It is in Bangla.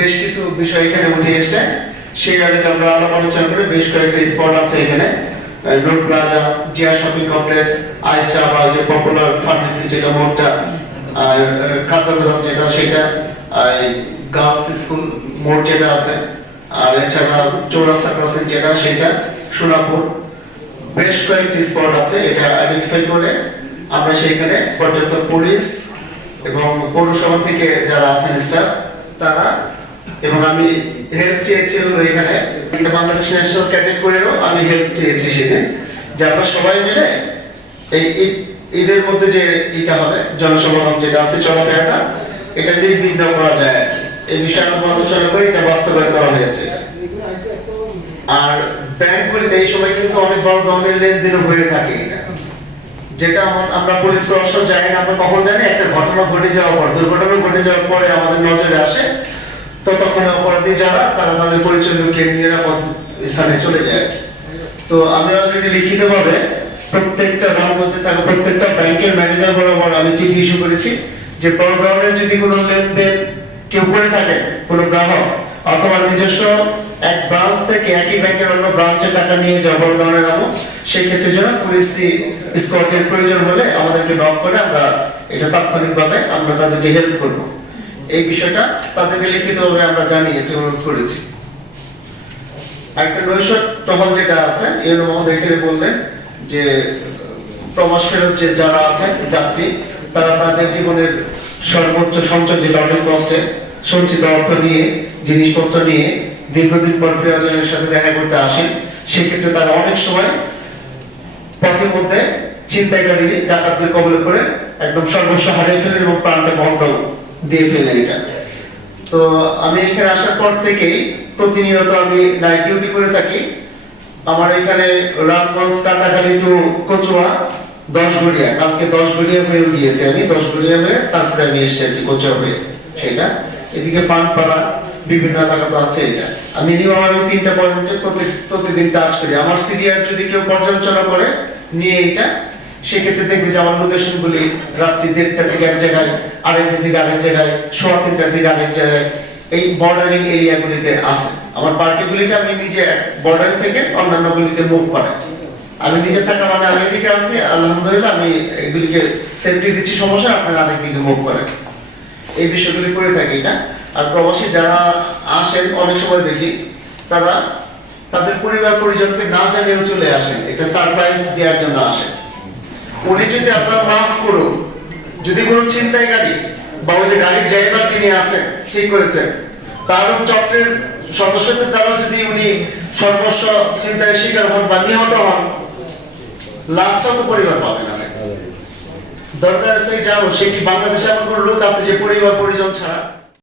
বেশ কিছু বিষয় এখানে উঠে এসছে। সেই আলোকে আমরা আলাপ আলোচনা করে বেশ কয়েকটা স্পট আছে এখানে। Road plaza Zia shopping complex আয়সা বা যে পপুলার ফার্মেসি যেটা মোড়টা খাদ্য গোদাম যেটা, সেটা গার্লস স্কুল মোড় যেটা আছে, আর এছাড়া চৌরাস্তা ক্রসিং যেটা, সেটা সোনাপুর। বেশ কয়েকটি স্পট আছে, এটা আইডেন্টিফাই করে আমরা সেইখানে পর্যাপ্ত পুলিশ এবং পৌরসভা থেকে যারা আছেন স্টাফ তারা, এবং আমি হেল্প চেয়েছি এখানে। বাংলাদেশ ন্যাশনাল ক্যাডেট করেও আমি হেল্প চেয়েছি সেদিন, যে আমরা সবাই মিলে এই ঈদের মধ্যে যে ইটা হবে, জনসমাগম যেটা আছে, চলাফেরাটা, এটা নির্বিঘ্ন করা যায় আর। এই বিষয়ে আমরা আলোচনা করে এটা বাস্তবায়ন করা হয়েছে। আর ব্যাংকগুলিতে এই সময় কিন্তু অনেক বড় ধরনের লেনদেন হয়ে থাকে যেটা আমরা পুলিশ প্রশাসন জানি না, আমরা কখন জানি, একটা ঘটনা ঘটে যাওয়ার পর। দুর্ঘটনা ঘটে যাওয়ার পরে আমাদের নজরে আসে, ততক্ষণে অপরাধী যারা, তারা তাদের পরিচয় লুকিয়ে নিরাপদ স্থানে চলে যায় তো আমি অলরেডি লিখিতভাবে প্রত্যেকটা গ্রামগঞ্জে থাকা প্রত্যেকটা ব্যাংকের ম্যানেজার বরাবর আমি চিঠি ইস্যু করেছি যে বড় ধরনের যদি কোনো লেনদেন কেউ করে থাকে, কোনো গ্রাহক, অথবা নিজস্ব এক ব্রাঞ্চ থেকে একই ব্যাংকের অন্য ব্রাঞ্চে টাকা নিয়ে যাওয়া বড় ধরনের আমল সেই ক্ষেত্রে যেন পুলিশ স্কটের প্রয়োজন হলে আমাদেরকে নক করে আমরা এটা তাৎক্ষণিকভাবে আমরা তাদেরকে হেল্প করব। এই বিষয়টা তাদেরকে লিখিতভাবে আমরা জানিয়েছি, অনুরোধ করেছি। একটা নৈশট টহল যেটা আছে এর মহোদয় এখানে বললেন যে, প্রবাস ফেরত যে যারা আছে যাত্রী, তারা তাদের জীবনের সর্বোচ্চ সঞ্চয় যেটা অনেক কষ্টে সঞ্চিত অর্থ নিয়ে, জিনিসপত্র নিয়ে দীর্ঘদিন পর প্রিয়জনের সাথে দেখা করতে আসেন সেক্ষেত্রে তারা অনেক সময় পথের মধ্যে ছিনতাইকারী ডাকাতদের কবলে করে একদম সর্বস্ব হারিয়ে এবং প্রাণটা বন্ধ দিয়ে এটা। তো আমি এখানে আসার পর থেকেই প্রতিনিয়ত আমি নাইট ডিউটি করে থাকি। আমার এখানে রামগঞ্জ, কাটাখালি টু কচুয়া দশ গড়িয়া কালকে দশ গড়িয়া হয়ে গিয়েছে আমি। দশ গড়িয়া হয়ে তারপরে আমি এসেছি আর কি কচুয়া হয়ে। সেটা। এদিকে পানপাড়া বিভিন্ন এলাকা তো আছে এটা। আমি মিনিমাম আমি তিনটা পয়েন্টে প্রতিদিন কাজ করি। আমার সিরিয়ার যদি কেউ পর্যালোচনা করে নিয়ে এটা, সেক্ষেত্রে দেখবে যে আমার রাত্রি দেড়টার দিকে এক জায়গায় দিকে আরেক জায়গায়, সোয়া তিনটার দিকে আরেক জায়গায়, এই বর্ডারিং আছে। আমার আমি নিজে বর্ডার থেকে অন্যান্য গুলিতে মুভ করাই আমি নিজে থাকা মানে আমি এদিকে আছি, আলহামদুলিল্লাহ আমি এগুলিকে সেফটি দিচ্ছি, সমস্যা আপনারা আরেক দিকে মুভ করেন। এই বিষয়গুলি করে থাকি না আর প্রবাসী যারা আসেন, অনেক সময় দেখি, তারা তাদের পরিবার পরিজনকে না জানিয়েও চলে আসেন। এটা সারপ্রাইজ দেওয়ার জন্য আসেন উনি যদি আপনার মাফ করুন, যদি কোনো চিন্তায় গাড়ি বা ওই যে গাড়ির ড্রাইভার যিনি আছেন, ঠিক করেছেন, তার চক্রের সদস্যদের দ্বারা যদি উনি সর্বস্ব চিন্তায় শিকার হন বা নিহত হন লাশটা তো পরিবার পাবে না। দরকার আছে জানো সে কি বাংলাদেশে এমন কোনো লোক আছে যে পরিবার পরিজন ছাড়া?